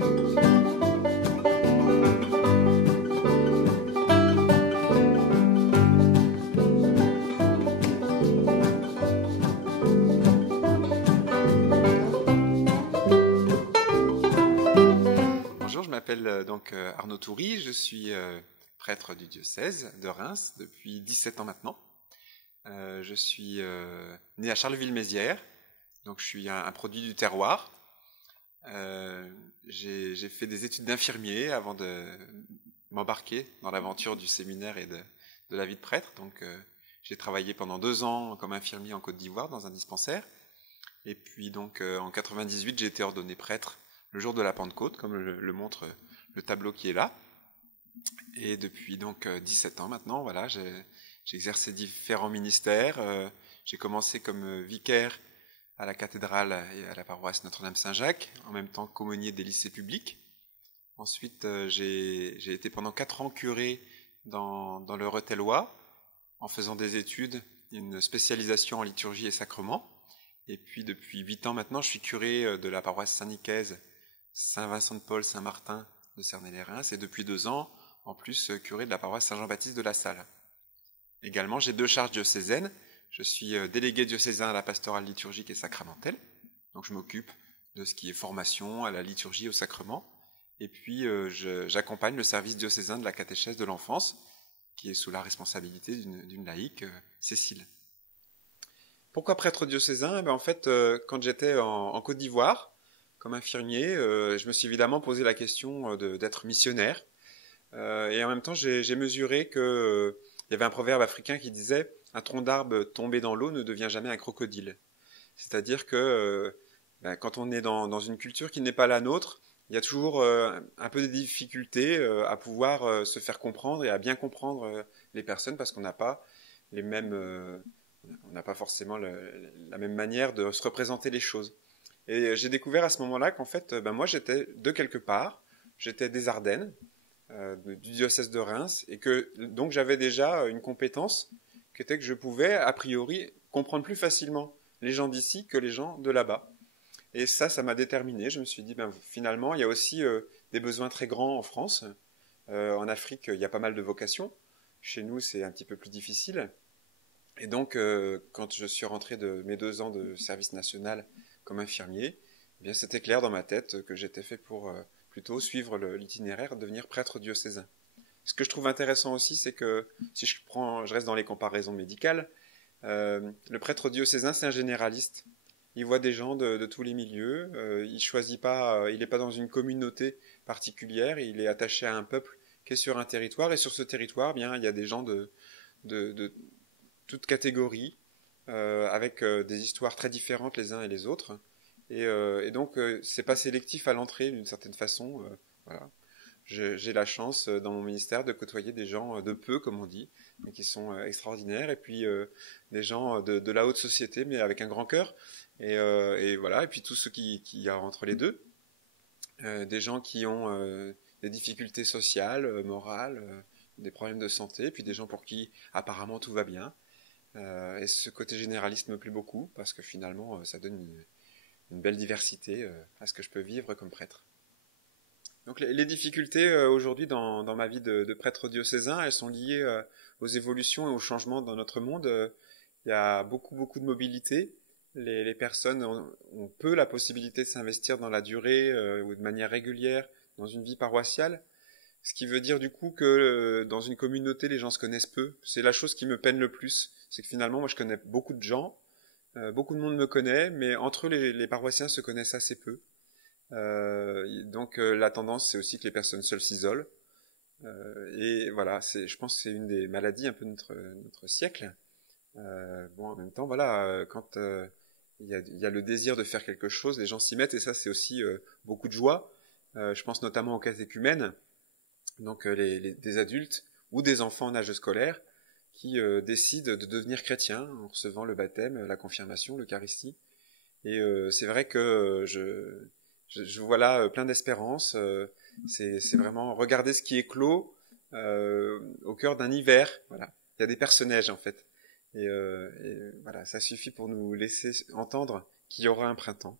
Bonjour, je m'appelle Arnaud Toury, je suis prêtre du diocèse de Reims depuis 17 ans maintenant. Je suis né à Charleville-Mézières, donc je suis un produit du terroir. J'ai fait des études d'infirmier avant de m'embarquer dans l'aventure du séminaire et de la vie de prêtre. Donc j'ai travaillé pendant 2 ans comme infirmier en Côte d'Ivoire dans un dispensaire. Et puis donc en 98, j'ai été ordonné prêtre le jour de la Pentecôte, comme le montre le tableau qui est là. Et depuis donc 17 ans maintenant, voilà, j'ai exercé différents ministères. J'ai commencé comme vicaire à la cathédrale et à la paroisse Notre-Dame-Saint-Jacques, en même temps qu'aumônier des lycées publics. Ensuite, j'ai été pendant 4 ans curé dans le Rethel-Oise, en faisant des études, une spécialisation en liturgie et sacrements. Et puis depuis 8 ans maintenant, je suis curé de la paroisse Saint-Nicaise, Saint-Vincent-de-Paul, Saint-Martin de Cernay-les-Reims, et depuis 2 ans, en plus, curé de la paroisse Saint-Jean-Baptiste de La Salle. Également, j'ai 2 charges diocésaines. Je suis délégué diocésain à la pastorale liturgique et sacramentelle. Donc je m'occupe de ce qui est formation à la liturgie et au sacrement. Et puis j'accompagne le service diocésain de la catéchèse de l'enfance, qui est sous la responsabilité d'une laïque, Cécile. Pourquoi prêtre diocésain? En fait, quand j'étais en Côte d'Ivoire, comme infirmier, je me suis évidemment posé la question d'être missionnaire. Et en même temps, j'ai mesuré qu'il y avait un proverbe africain qui disait « Un tronc d'arbre tombé dans l'eau ne devient jamais un crocodile ». C'est-à-dire que quand on est dans une culture qui n'est pas la nôtre, il y a toujours un peu de difficulté à pouvoir se faire comprendre et à bien comprendre les personnes parce qu'on n'a pas les mêmes, on n'a pas forcément la même manière de se représenter les choses. Et j'ai découvert à ce moment-là qu'en fait, moi j'étais de quelque part, j'étais des Ardennes, du diocèse de Reims, et que donc j'avais déjà une compétence qui était que je pouvais, a priori, comprendre plus facilement les gens d'ici que les gens de là-bas. Et ça m'a déterminé. Je me suis dit, finalement, il y a aussi des besoins très grands en France. En Afrique, il y a pas mal de vocations. Chez nous, c'est un petit peu plus difficile. Et donc, quand je suis rentré de mes 2 ans de service national comme infirmier, eh bien, c'était clair dans ma tête que j'étais fait pour plutôt suivre l'itinéraire, devenir prêtre diocésain. Ce que je trouve intéressant aussi, c'est que si je reste dans les comparaisons médicales, le prêtre diocésain, c'est un généraliste. Il voit des gens de tous les milieux. Il choisit pas, il n'est pas dans une communauté particulière. Il est attaché à un peuple qui est sur un territoire. Et sur ce territoire, bien, il y a des gens de toutes catégories, avec des histoires très différentes les uns et les autres. Et donc, c'est pas sélectif à l'entrée d'une certaine façon. Voilà. J'ai la chance dans mon ministère de côtoyer des gens de peu, comme on dit, mais qui sont extraordinaires, et puis des gens de la haute société, mais avec un grand cœur, et voilà, et puis tout ce qu'il y a entre les deux, des gens qui ont des difficultés sociales, morales, des problèmes de santé, et puis des gens pour qui apparemment tout va bien. Et ce côté généraliste me plaît beaucoup, parce que finalement ça donne une belle diversité à ce que je peux vivre comme prêtre. Donc les difficultés aujourd'hui dans ma vie de prêtre diocésain, elles sont liées aux évolutions et aux changements dans notre monde. Il y a beaucoup de mobilité. Les personnes ont peu la possibilité de s'investir dans la durée ou de manière régulière dans une vie paroissiale. Ce qui veut dire du coup que dans une communauté, les gens se connaissent peu. C'est la chose qui me peine le plus. C'est que finalement, moi je connais beaucoup de gens, beaucoup de monde me connaît, mais entre eux, les paroissiens se connaissent assez peu. Donc la tendance, c'est aussi que les personnes seules s'isolent. Et voilà, je pense que c'est une des maladies un peu de notre siècle. En même temps, voilà, quand il y a le désir de faire quelque chose, les gens s'y mettent, et ça, c'est aussi beaucoup de joie. Je pense notamment aux catéchumènes, donc des adultes ou des enfants en âge scolaire qui décident de devenir chrétiens en recevant le baptême, la confirmation, l'Eucharistie. Et c'est vrai que je vois là plein d'espérance. C'est vraiment regarder ce qui est clos au cœur d'un hiver. Voilà, il y a des personnages en fait. Et voilà, ça suffit pour nous laisser entendre qu'il y aura un printemps.